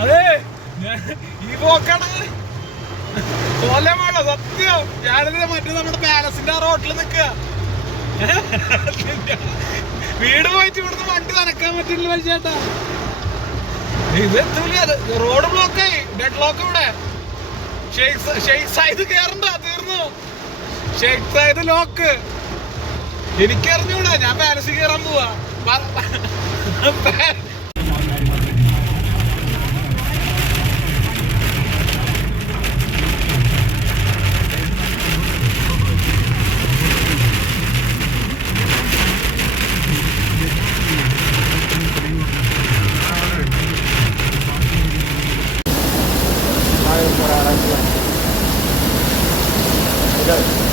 അതെ ഈ പോക്കാണ്. കൊല്ലമാണോ സത്യം? ഞാനിത് മറ്റേ നമ്മുടെ പാലസിന്റെ ആ നിൽക്കുക. വീട് പോയിട്ട് ഇവിടുന്ന് വണ്ടി നനക്കാൻ പറ്റില്ല പൈസേട്ടാ ഇത് എത്തൂല റോഡ് ബ്ലോക്കായി ഡെഡ് ലോക്ക് ഇവിടെ. ഷെയ്ഖ് സായിദ് കേറണ്ട തീർന്നു. ഷെയ്ഖ് സൈദ് ലോക്ക് എനിക്കറിഞ്ഞൂടാ ഞാൻ പാലസിൽ കയറാൻ പോവാ. does.